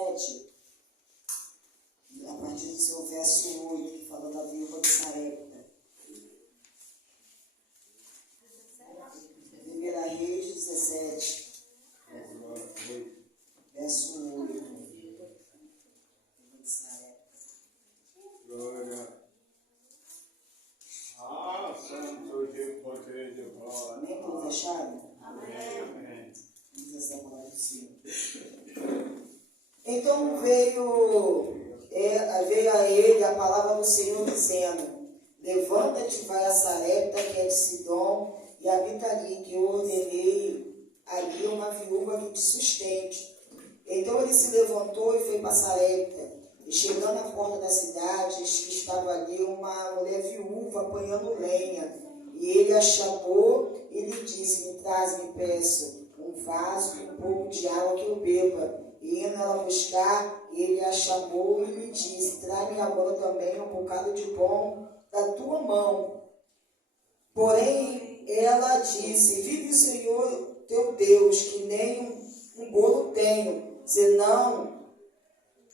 17, a partir do seu verso 8, que fala da viúva de Sarepta. 1 Reis 17, verso 8. Glória. Ah, santo de poder de glória. Amém, todos acharam? Amém. Diz essa palavra do Senhor. Então veio a ele a palavra do Senhor dizendo: levanta-te, vai a Sarepta, que é de Sidom, e habita ali, que eu ordenei ali uma viúva que te sustente. Então ele se levantou e foi para Sarepta. E chegando à porta da cidade, estava ali uma mulher viúva apanhando lenha. E ele a chamou e lhe disse: me traz, me peço, um vaso com um pouco de água que eu beba. E indo ela buscar, ele a chamou e lhe disse: traz-me agora também um bocado de pão da tua mão. Porém, ela disse: vive o Senhor teu Deus, que nem um bolo tenho, senão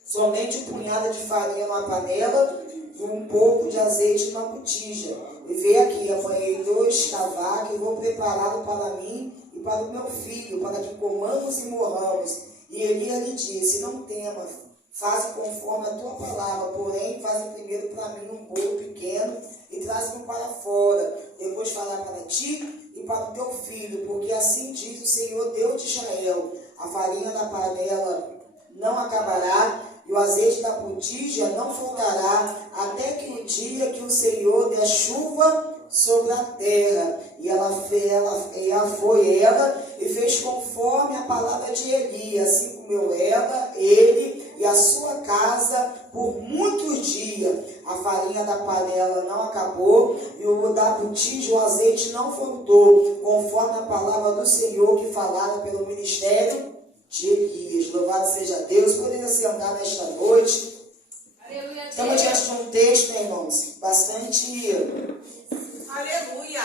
somente um punhado de farinha numa panela e um pouco de azeite numa botija. E vê aqui, apanhei 2 cavacos e vou prepará-lo para mim e para o meu filho, para que comamos e morramos. E Elias lhe disse: não temas, faze conforme a tua palavra, porém faze primeiro para mim um bolo pequeno e traz-me para fora, depois falar para ti e para o teu filho, porque assim diz o Senhor Deus de Israel: a farinha da panela não acabará, e o azeite da botija não faltará, até que o dia que o Senhor der chuva sobre a terra. E ela foi e fez conforme a palavra de Elias. Assim comeu ele e a sua casa por muitos dias. A farinha da panela não acabou, e o da botija, o azeite não faltou, conforme a palavra do Senhor que falara pelo ministério de Elias. Louvado seja Deus. Poderia sentar nesta noite. Aleluia. Estamos diante de um texto, né, irmãos, bastante Aleluia.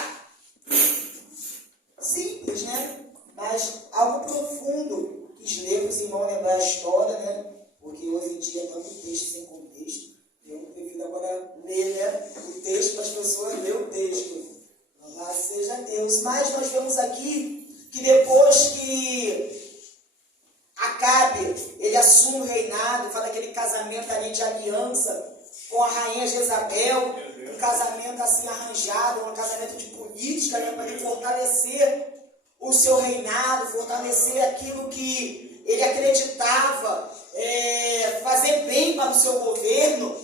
simples, né? Mas algo profundo. Quis ler para os irmãos lembrar a história, né? Porque hoje em dia é tanto texto sem contexto. Eu prefiro agora ler, né, o texto para as pessoas ler o texto. Louvado seja Deus. Mas nós vemos aqui que depois que Acabe, ele assume o reinado, faz aquele casamento ali de aliança com a rainha Jezabel, um casamento assim arranjado, um casamento de política, né, para ele fortalecer o seu reinado, fortalecer aquilo que ele acreditava, fazer bem para o seu governo.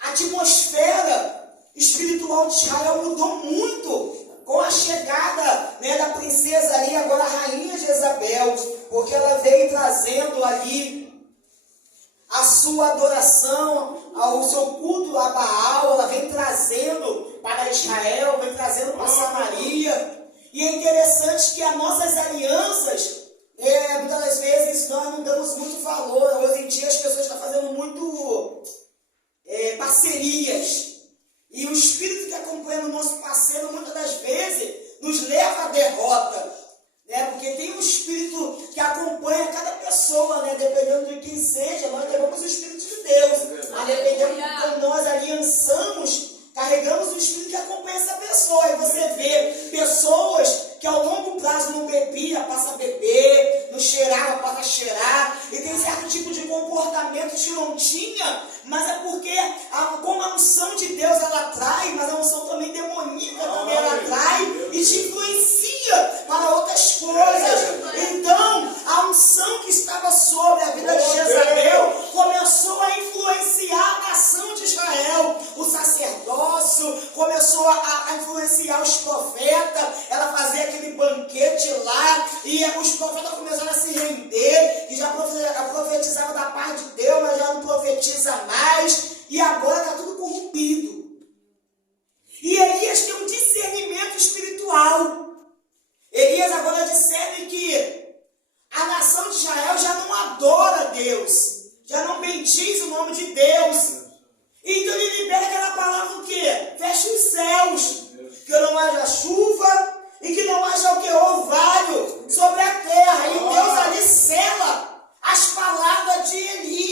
A atmosfera espiritual de Israel mudou muito com a chegada, né, da princesa ali, agora a rainha Jezabel, porque ela veio trazendo ali a sua adoração, o seu culto a Baal. Ela vem trazendo para Israel, vem trazendo para Samaria. E é interessante que as nossas alianças, muitas das vezes nós não damos muito valor. Hoje em dia as pessoas estão fazendo muito parcerias. E o espírito que acompanha o nosso parceiro, muitas das vezes, nos leva à derrota. Né? Porque tem um espírito que acompanha cada pessoa, né? Dependendo de quem seja, nós levamos o Espírito de Deus. Mas dependendo de como nós aliançamos, carregamos o espírito que acompanha essa pessoa. E você vê pessoas que ao longo prazo não bebia, passa a beber, não cheirava, passa a cheirar, e tem certo tipo de comportamento que não tinha, mas é porque como a unção de Deus ela atrai, mas a unção também demoníaca também ela atrai e te influencia para outras coisas. Então, a unção que estava sobre a vida de Jezabel começou a influenciar a nação de Israel. O sacerdócio começou a influenciar os profetas. Ela fazia aquele banquete lá e os profetas começaram a se render, que já profetizavam da parte de Deus, mas já não profetiza mais, e agora está tudo corrompido. E Elias tem um discernimento espiritual. Elias agora discerne que a nação de Israel já não adora Deus, já não bendiz o nome de Deus. Então ele libera aquela palavra o quê? Fecha os céus, que não haja chuva e que não haja o quê? Orvalho sobre a terra. E Deus ali sela as palavras de Elias.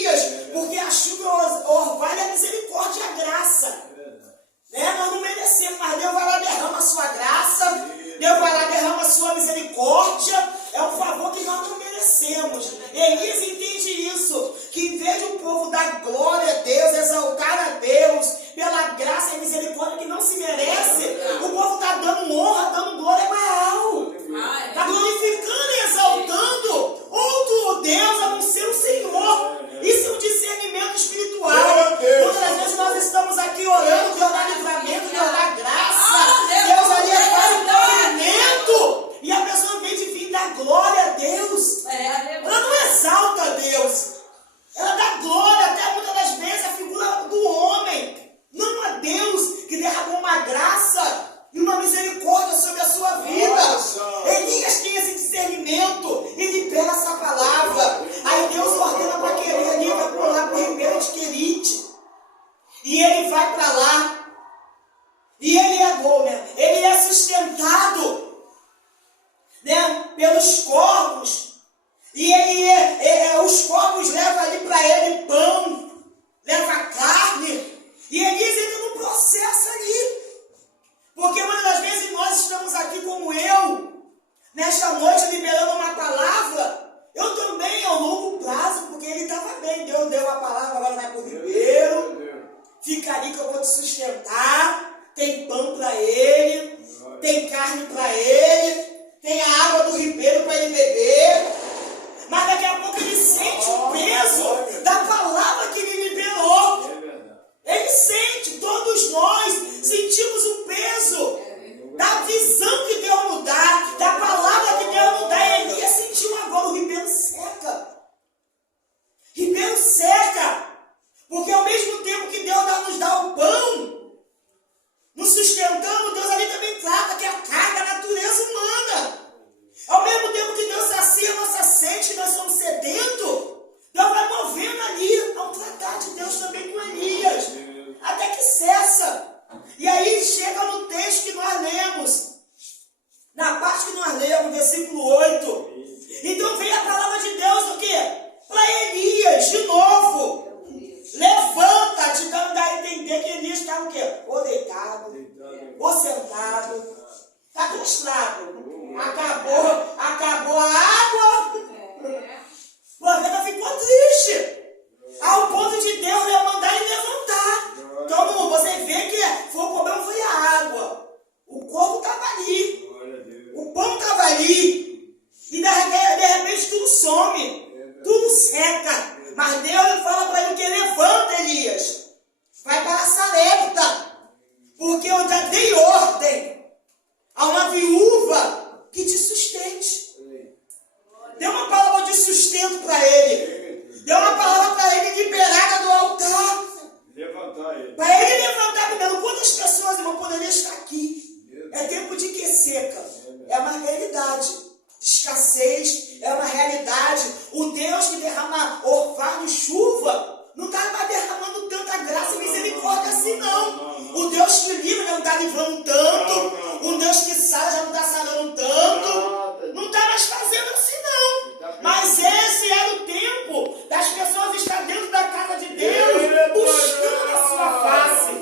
orvalho, chuva, não estava derramando tanta graça e misericórdia assim, não. O Deus que livra já não está livrando tanto, o Deus que sara já não está sarando tanto, não está mais fazendo assim, não. Mas esse era o tempo das pessoas estar dentro da casa de Deus, buscando a sua face.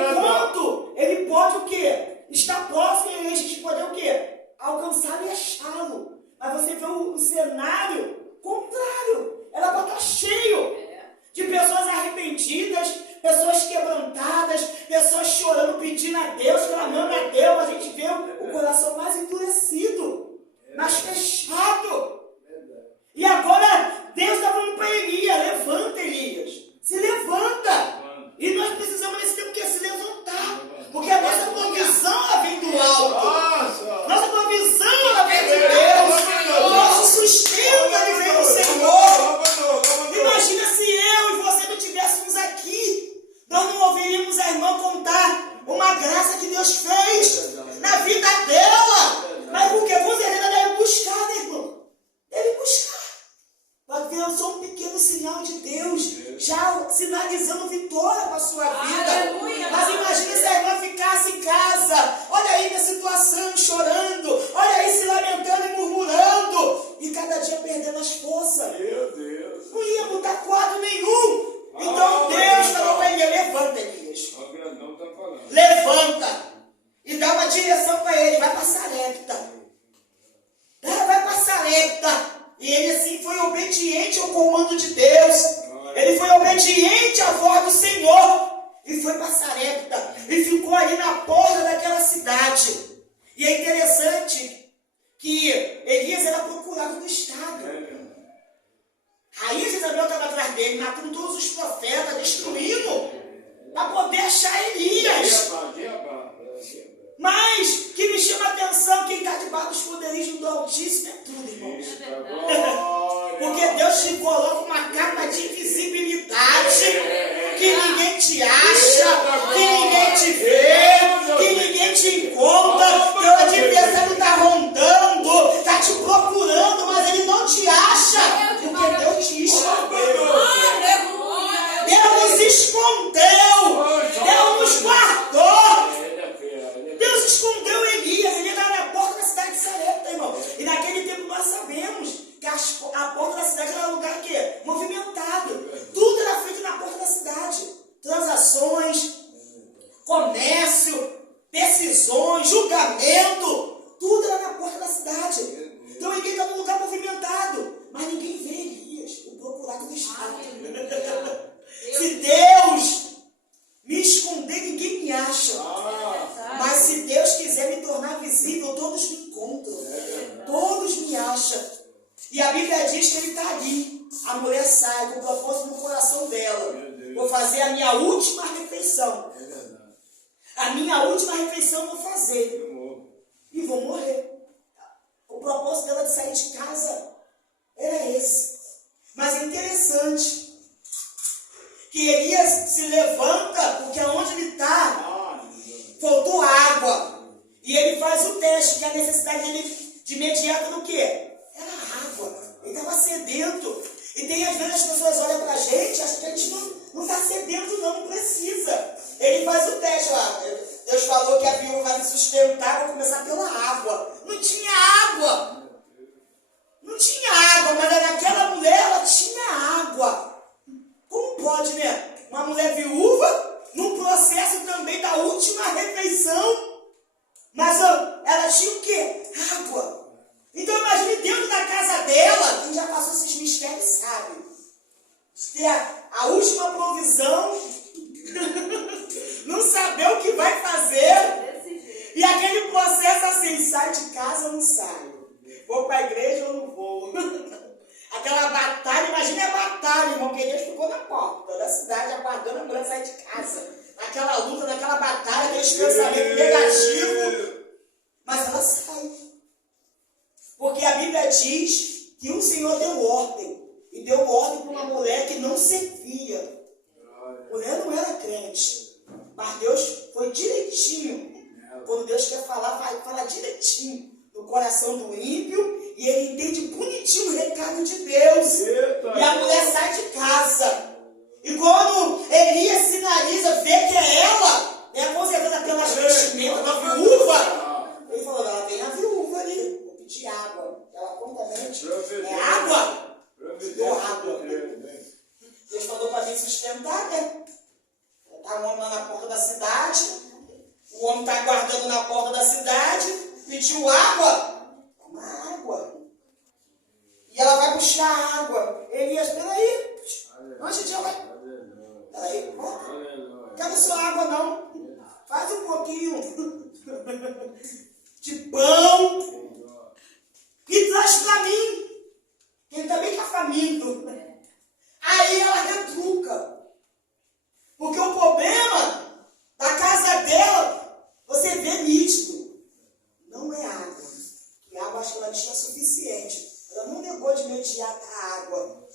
Enquanto ele pode o quê? Estar próximo e a gente poder o quê? Alcançá-lo e achá-lo. Mas você vê o cenário contrário. Era para estar cheio de pessoas arrependidas, pessoas quebrantadas, pessoas chorando, pedindo a Deus, clamando a Deus. A gente vê o coração mais endurecido, mais fechado. E agora Deus está falando para Elias: levanta, Elias, se levanta. E nós precisamos nesse tempo que se levantar, porque a nossa provisão ela vem do alto, nossa provisão ela vem de Deus, nosso sustento ele vem do Senhor. Imagina se eu e você não estivéssemos aqui, nós não ouviríamos a irmã contar uma graça que Deus fez na vida dela. Mas por quê? Com certeza deve buscar, né, irmão? Deve buscar. Para ver só um pequeno sinal de Deus, já sinalizando vitória para a sua vida. Aleluia. Mas imagina se a irmã ficasse em casa, olha aí minha situação, chorando, olha aí se lamentando e murmurando, e cada dia perdendo as forças. Meu Deus. Não ia mudar quadro nenhum. Então Deus falou para ele: levanta, Elias. Levanta. E dá uma direção para ele: vai para Sarepta. Vai para Sarepta. E ele assim foi obediente ao comando de Deus. Ele foi obediente à voz do Senhor. E foi para Sarepta. E ficou ali na porta daquela cidade. E é interessante que Elias era procurado do estado. Aí Jezabel estava atrás dele, matando todos os profetas, destruindo, para poder achar Elias. Mas, que me chama a atenção, quem está debaixo dos esconderijos do Altíssimo é tudo, irmãos. Porque Deus te coloca uma capa de invisibilidade, que ninguém te acha, que ninguém te vê, que ninguém te encontra. Teu adversário está rondando, está te procurando, mas ele não te acha, porque Deus te escondeu. Deus nos escondeu, Deus nos guardou. Deus escondeu Elias, ele era na porta da cidade de Sarepta, irmão. E naquele tempo nós sabemos que a porta da cidade era um lugar que movimentado. Tudo era feito na porta da cidade. Transações, comércio, decisões, julgamento, tudo era na porta da cidade. Então ninguém está num lugar movimentado, mas ninguém vê Elias, o procurado do estado. Se Deus me esconder, ninguém me acha. Mas se Deus quiser me tornar visível, todos me encontram. Todos me acham. E a Bíblia diz que ele está ali. A mulher sai com o propósito no coração dela: vou fazer a minha última refeição. A minha última refeição eu vou fazer. E vou morrer. O propósito dela de sair de casa era esse. Mas é interessante que Elias se levanta, porque aonde ele está faltou água. E ele faz o teste, que a necessidade dele de imediato do quê? Era água. Ele estava sedento. E tem às vezes as pessoas olham para a gente, acham que a gente não está sedento, não precisa. Ele faz o teste lá. Deus falou que a viúva vai me sustentar, vou começar pela água. Não tinha água. Não tinha água, mas naquela mulher ela tinha água. Como pode, né? Uma mulher viúva, num processo também da última refeição, mas ela tinha o quê? Água. Então imagine dentro da casa dela, quem já passou esses mistérios sabe, ter a última provisão, não saber o que vai fazer, e aquele processo assim: sai de casa ou não saio? Vou para a igreja ou não vou? Aquela batalha, imagine a batalha, irmão, que Deus ficou na porta da cidade aguardando a mulher sair de casa. Naquela luta, naquela batalha, aqueles pensamentos negativos. Mas ela sai. Porque a Bíblia diz que o Senhor deu ordem. E deu ordem para uma mulher que não servia. A mulher não era crente. Mas Deus foi direitinho. Quando Deus quer falar, fala direitinho no coração do ímpio. E ele entende bonitinho o recado de Deus. E a faz um pouquinho de pão e traz para mim, que ele também está faminto. Aí ela retruca, porque o problema da casa dela, você vê nítido, não é água, que água acho que ela tinha suficiente. Ela não negou de imediato a água,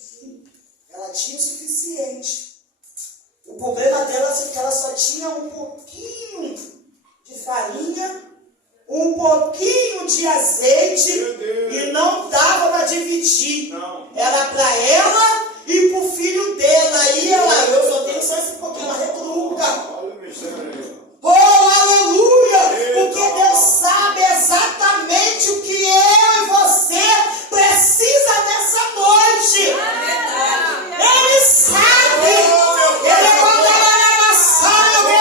ela tinha o suficiente. O problema dela é que ela só tinha um pouquinho de farinha, um pouquinho de azeite e não dava para dividir. Não. Era para ela e para o filho dela. E ela, eu só tenho só esse pouquinho, ela retruca. Olha o mistério. Oh, aleluia! Porque Deus sabe exatamente o que eu e você precisa nessa noite. Ele sabe. Ele sabe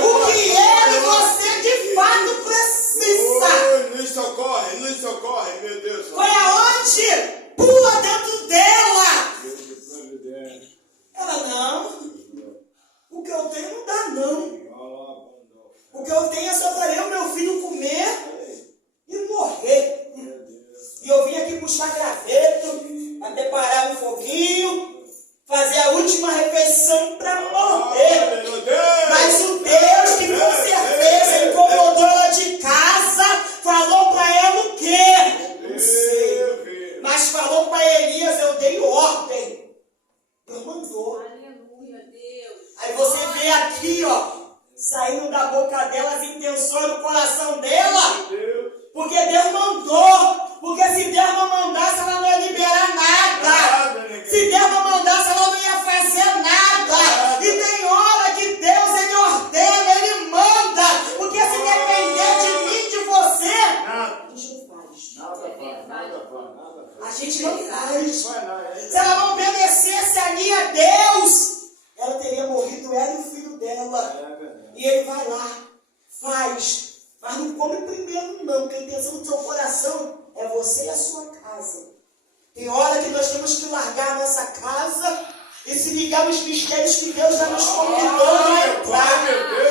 o que eu e você de fato precisa. Nos socorre, meu Deus. Foi aonde? Pula dentro dela. Ela, não. O que eu tenho não dá, não. O que eu tenho é só para eu e meu filho comer e morrer. E eu vim aqui buscar graveto, para preparar um foguinho, fazer a última refeição para morrer. Mas o Deus que com certeza incomodou ela de casa, falou para ela o quê? Não sei. Mas falou para Elias, eu dei ordem. Deus mandou. Aleluia, Deus. Aí você vê aqui, ó, saindo da boca dela as intenções do coração dela. Porque Deus mandou. Porque se Deus não mandasse, ela não ia liberar nada. Se Deus não mandasse, ela não ia fazer nada. E tem hora que Deus, Ele ordena, Ele manda. Porque se depender de mim, de você, a gente não faz. A gente não faz. Se ela não obedecesse ali a Deus, ela teria morrido, ela e o filho dela. E ele vai lá, faz. Mas não come primeiro não, porque a intenção do seu coração é você e a sua casa. Tem hora que nós temos que largar a nossa casa e se ligar nos mistérios que Deus já nos convidou a entrar.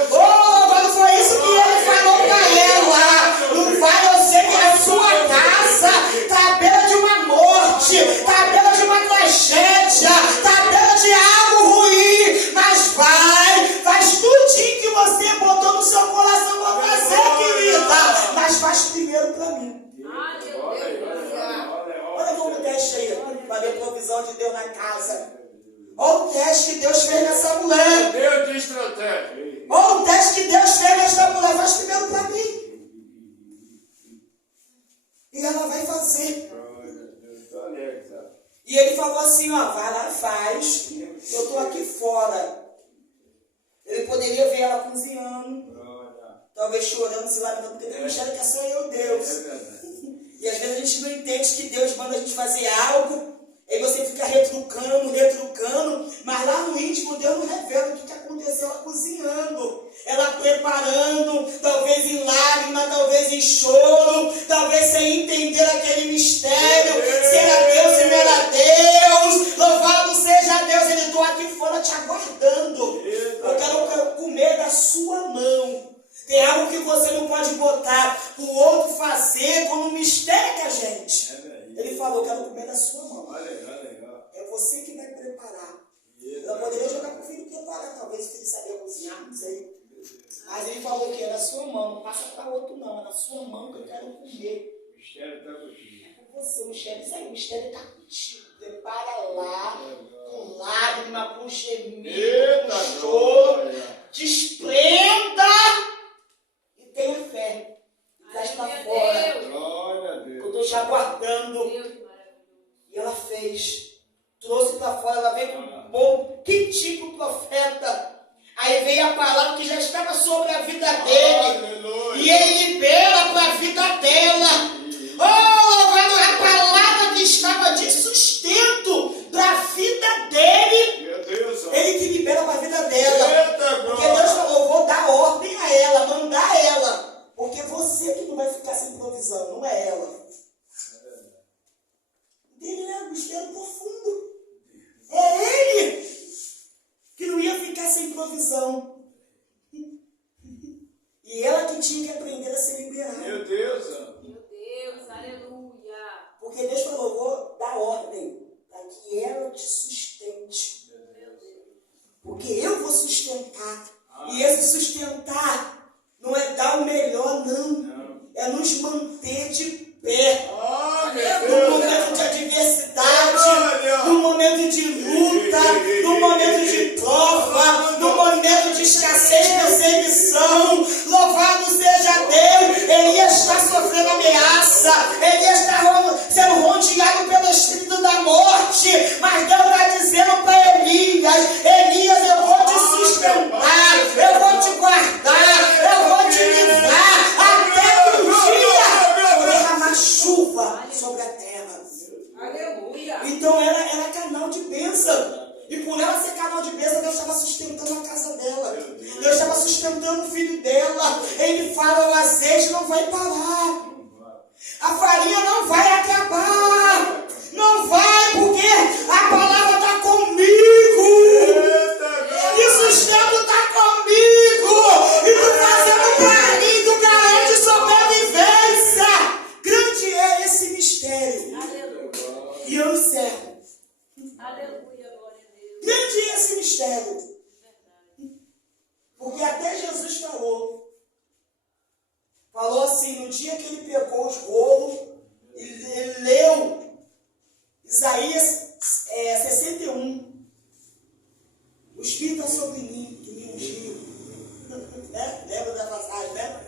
Oh, mas foi isso que ele falou para ela. Não vai você que a sua casa está à beira de uma morte, está à beira de uma tragédia, está à beira de algo ruim, mas faz tudinho que você botou no seu coração para fazer, querida. Mas faz primeiro para mim. Olha como o teste aí, para ver a provisão de Deus na casa. Olha o teste que Deus fez nessa mulher. Deus de estratégia. Olha o teste que Deus fez nessa mulher. Faz primeiro para mim. E ela vai fazer. E ele falou assim, ó, vai lá, faz. Eu estou aqui fora. Ele poderia ver ela cozinhando. Talvez chorando, se lamentando, porque tem um mistério que é só eu, Deus. E às vezes a gente não entende que Deus manda a gente fazer algo, aí você fica retrucando, mas lá no íntimo Deus não revela o que aconteceu ela cozinhando, ela preparando, talvez em lágrima, talvez em choro, talvez sem entender aquele mistério, se era Deus, se não era Deus. Louvado seja Deus, Ele estou aqui fora te aguardando. Eu quero comer da sua mão. Tem algo que você não pode botar para o outro fazer como um mistério que a gente. Ele falou, eu quero comer da sua mão. É você que vai preparar. Eu poderia jogar para o filho preparar, talvez o filho sabia cozinhar, não sei. Mas ele falou que é da sua mão, não passa para outro não, é da sua mão que eu quero comer. O mistério está contigo. É com você, o mistério, isso aí, o mistério está contigo. Prepara lá, com lágrima, com gemido, com choro, desprenda. Tenha fé. Já está fora. Glória a Deus. Eu estou te aguardando. E ela fez. Trouxe para fora. Ela veio com um bom tipo profeta. Aí veio a palavra que já estava sobre a vida dele. Aleluia. E ele libera para a vida dela. Oh, louvado, a palavra que estava de sustento para a vida dele. Meu Deus. Ele que libera para a vida dela. Eita, Porque Deus falou, eu vou dar ordem a ela, mandar ela. Porque você que não vai ficar sem provisão, não é ela. Ele é um mistério profundo. É ele que não ia ficar sem provisão. tinha que aprender a ser liberado. Meu Deus. Meu Deus, aleluia. Porque Deus falou, vou dar ordem para que ela te sustente. Porque eu vou sustentar. E esse sustentar não é dar o melhor, não. É nos manter de pé. No momento de adversidade, no momento de luta, no momento de prova, no momento de escassez, perseguição. Louvado seja Deus. Elias está sofrendo ameaça. Elias está sendo rodeado pelo espírito da morte. Mas Deus está dizendo para Elias: Elias, eu vou te sustentar, eu vou te guardar, eu vou te livrar até que um dia eu derramar chuva sobre a terra. Aleluia. Então ela era canal de bênção. E por ela ser canal de bênção, Deus estava sustentando a casa dela. Deus estava sustentando o filho dela. Ele fala: o azeite não vai parar. A farinha não vai acabar. Não vai, porque a palavra está comigo. E o sustento está comigo. E estou fazendo para mim do garante de sobrevivência. Grande é esse mistério. Aleluia. E eu encerro. Aleluia, glória a Deus. Grande é esse mistério. Porque até Jesus falou assim, no dia que ele pegou os rolos, ele leu Isaías 61. O Espírito está sobre mim, que me ungiu. Né? Lembra da passagem, né?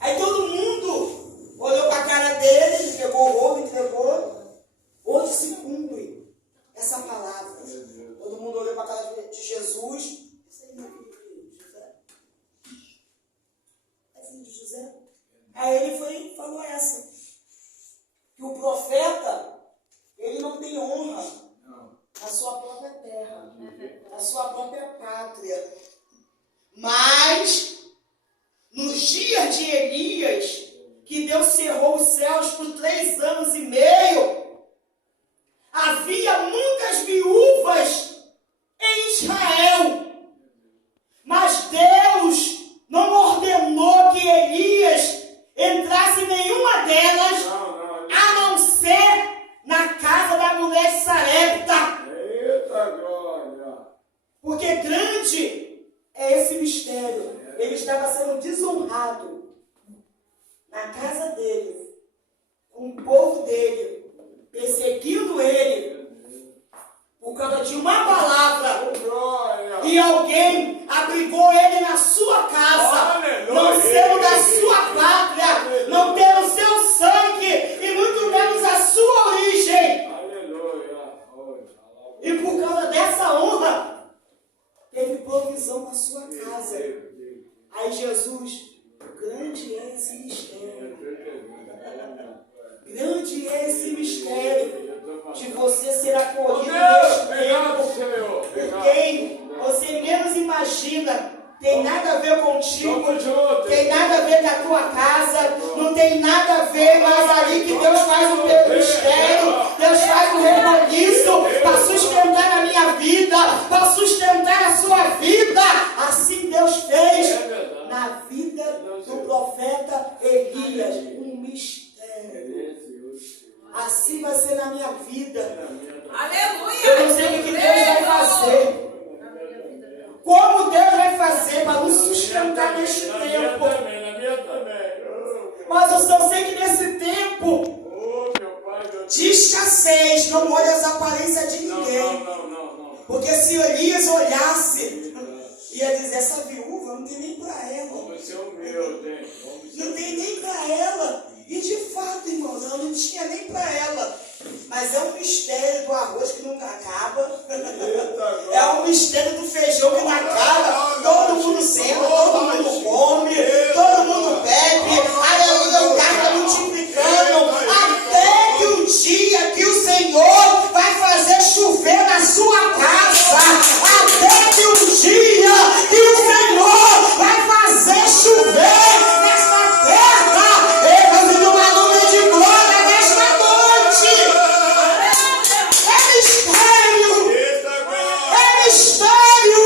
Aí todo mundo olhou para a cara dele, ele pegou o rolo, entregou. Hoje se cumpre essa palavra. Todo mundo olhou para a cara de Jesus. Esse aí, meu filho, José. É filho de José? Aí ele foi e falou essa. Que o profeta, ele não tem honra na sua própria terra, na sua própria pátria. Mas, nos dias de Elias, que Deus cerrou os céus por 3 anos e meio, havia muitas viúvas em Israel. Mas Deus não ordenou que Elias entrasse em nenhuma delas, a não ser na casa da mulher de Sarepta. Eita glória. Porque grande é esse mistério. Ele estava sendo desonrado na casa dele, com o povo dele, perseguindo ele, por causa de uma palavra. E alguém abrigou ele na sua casa, não sendo da sua pátria, não tendo o seu sangue e muito menos a sua origem. E por causa dessa honra, teve provisão na sua casa. Aí Jesus, grande é esse mistério. Grande é esse mistério de você ser acolhido neste tempo por quem você menos imagina. Tem nada a ver contigo, tem nada a ver com a tua casa, não tem nada a ver, mas ali que Deus faz o teu mistério, Deus faz o reboliço para sustentar a minha vida, para sustentar a sua vida. Assim Deus fez na vida do profeta Elias, um mistério. Assim vai ser na minha vida. Aleluia. Eu não sei o que Deus vai fazer. Como Deus vai fazer para nos sustentar neste tempo. Mas eu só sei que nesse tempo de escassez, não olha as aparências de ninguém. Porque se Elias olhasse, ia dizer: essa viúva não tem nem para ela. Não tem nem para ela. E de fato, irmãos, ela não tinha nem para ela. Mas é um mistério do arroz que nunca acaba. É um mistério do feijão que não acaba. Todo mundo senta, todo mundo come, todo mundo bebe. Aleluia, o carro está multiplicando. Até que o dia que o Senhor vai fazer chover na sua casa. Até que o dia que o Senhor vai fazer chover nessa terra. Ele vai uma nuvem de glória nesta noite. É mistério. É mistério.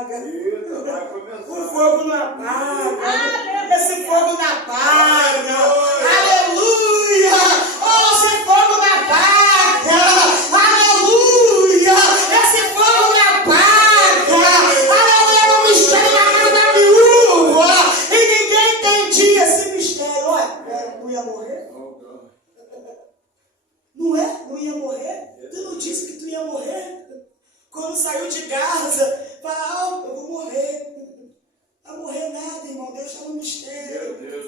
apaga. Eita, vai O começar. fogo não apaga. Esse fogo não apaga. Aleluia! Oh, esse fogo não apaga. Aleluia! Esse fogo não apaga. Aleluia! É um mistério na casa da viúva. E ninguém entendia esse mistério. Olha, não ia morrer? Não é? Não ia morrer? Tu não disse que tu ia morrer? Quando saiu de Gaza, fala, eu vou morrer. Não vai morrer nada, irmão. Deus está no mistério. Meu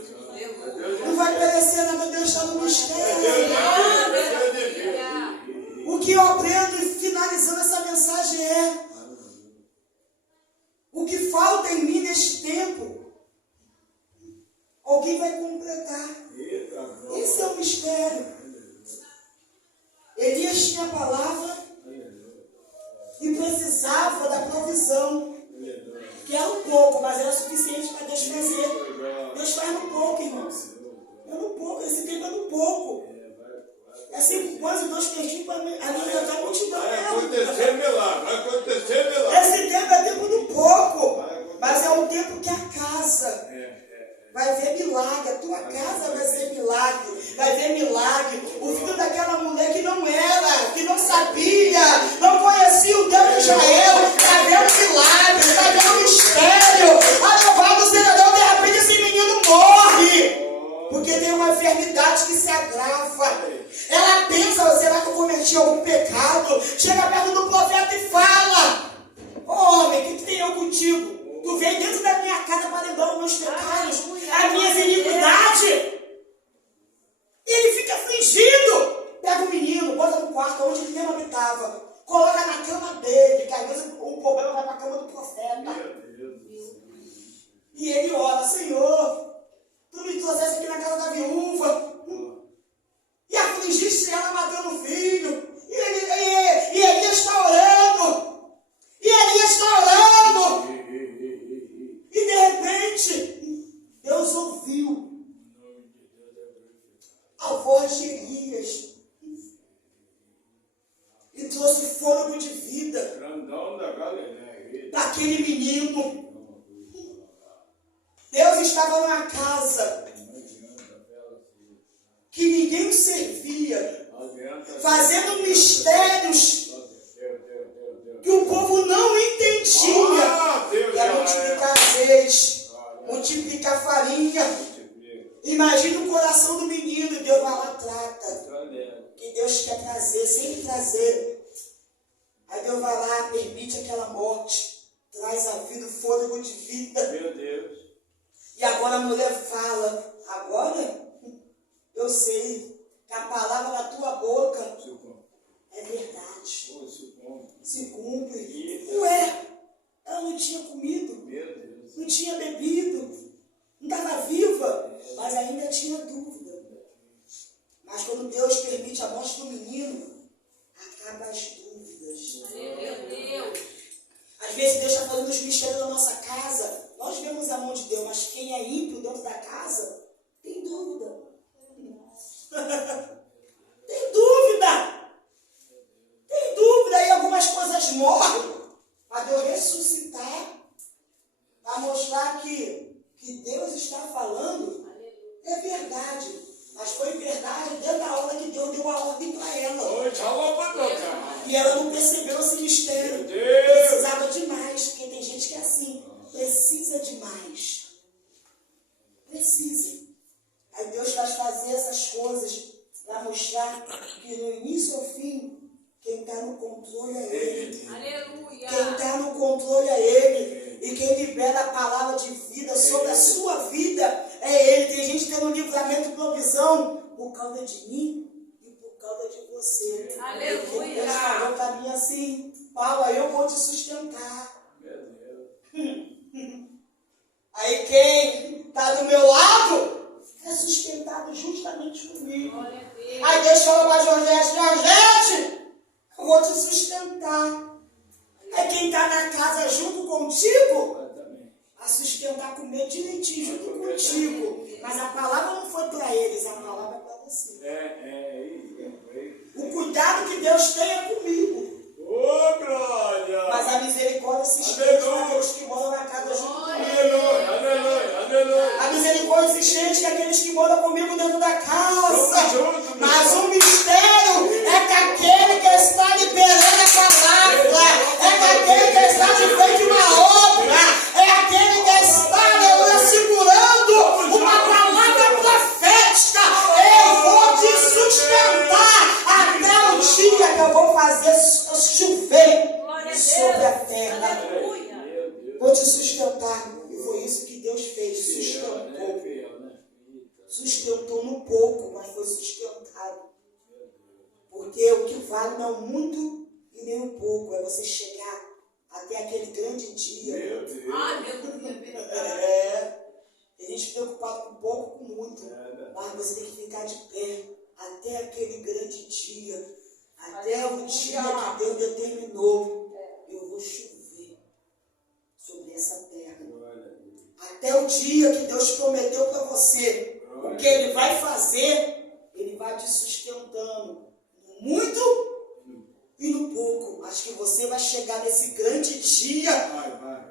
Deus. Não vai perecer nada, Deus está no mistério. O que eu aprendo e finalizando essa mensagem é: o que falta em mim neste tempo, alguém vai completar. Esse é o mistério. Elias tinha a palavra e precisava da provisão, que era um pouco, mas era suficiente para Deus fazer. Deus faz no pouco, irmãos. É no pouco, esse tempo é no pouco. É 5 pães e 2 peixinhos para alimentar a multidão. Vai acontecer milagre. Esse tempo é tempo do pouco, mas é um tempo que a casa vai ver milagre, a tua casa vai ser milagre, vai ver milagre. O filho daquela mulher que não era, que não sabia, não conhecia o Deus de Israel, vai ver um milagre, vai ver um mistério. Louvado seja Deus, de repente esse menino morre, porque tem uma enfermidade que se agrava. Ela pensa, será que eu cometi algum pecado? Chega perto do profeta e fala: ô homem, o que tem eu contigo? Tu vem dentro da minha casa para lembrar os meus pecados, as minhas iniquidades. E ele fica afligido. Pega o menino, bota no quarto onde ele mesmo habitava, coloca na cama dele, que às vezes o problema vai para a cama do profeta. E ele ora: Senhor, tu me trouxeste aqui na casa da viúva e afligiste ela matando o filho. E ele está orando. E ele está orando. E de repente, Deus ouviu a voz de Elias e trouxe fôlego de vida daquele menino. Deus estava numa casa que ninguém o servia, fazendo mistérios que o povo não entendia. Ia multiplicar azeite, multiplicar farinha. Imagina o coração do menino, e Deus vai lá, trata. Que Deus quer trazer, sempre trazer. Aí Deus vai lá, permite aquela morte, traz a vida, o fôlego de vida. Meu Deus. E agora a mulher fala: agora eu sei que a palavra da tua boca é verdade. Se cumpre. Ué, ela não tinha comido, não tinha bebido, não estava viva, mas ainda tinha dúvida. Mas quando Deus permite a morte do menino, acaba as dúvidas. Meu Deus. Às vezes Deus está fazendo os mistérios da nossa casa, nós vemos a mão de Deus, mas quem é ímpio dentro da casa tem dúvida. Tem dúvida. Tem dúvida. E algumas coisas morrem para Deus ressuscitar, para mostrar que Deus está falando é verdade. Mas foi verdade desde a hora que Deus deu a ordem para ela. E ela não percebeu esse mistério. Precisava demais, porque tem gente que é assim, precisa demais. Precisa. Aí Deus vai fazer essas coisas para mostrar que no início ao fim, quem está no controle é Ele. Aleluia. Quem está no controle é Ele. E quem libera a palavra de vida sobre a sua vida é Ele. Tem gente tendo livramento e provisão por causa de mim e por causa de você. Aleluia. Porque Deus falou para mim assim: Paulo, eu vou te sustentar. Aí quem está do meu lado é sustentado justamente comigo. Aí Deus falou para Georgette, eu vou te sustentar. Aí quem está na casa junto contigo, a sustentar, comer direitinho junto contigo. Mas a palavra não foi para eles, a palavra é para você. O cuidado que Deus tem é comigo. Glória! Mas a misericórdia se estende para Deus suficiente que aqueles que moram comigo dentro da casa. Estamos juntos, meu Mas irmão. o mistério é que aquele que está liberando a palavra, é que aquele que está de frente uma obra, é aquele que está, aleluia, segurando uma palavra profética. Eu vou te sustentar até o dia que eu vou fazer chover Glória a Deus. sobre a terra. Aleluia. Vou te sustentar. E foi isso que Deus fez, sustentou. Sustentou no pouco, mas foi sustentado. Porque o que vale não é o muito e nem o pouco, é você chegar até aquele grande dia. Meu Deus. Aleluia. Verdade. Tem gente preocupada com pouco, com muito. Mas você tem que ficar de pé até aquele grande dia. Até o dia que Deus determinou. Eu vou chover sobre essa terra. Até o dia que Deus prometeu para você. O que Ele vai fazer, Ele vai te sustentando. No muito e no pouco. Mas que você vai chegar nesse grande dia.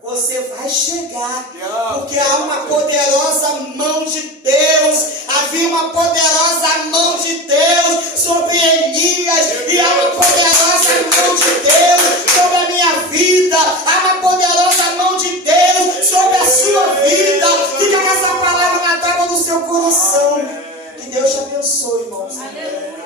Você vai chegar, porque há uma poderosa mão de Deus, havia uma poderosa mão de Deus sobre Elias, e há uma poderosa mão de Deus sobre a minha vida, há uma poderosa mão de Deus sobre a sua vida. Fica com essa palavra na tábua do seu coração. Que Deus te abençoe, irmãos. Aleluia.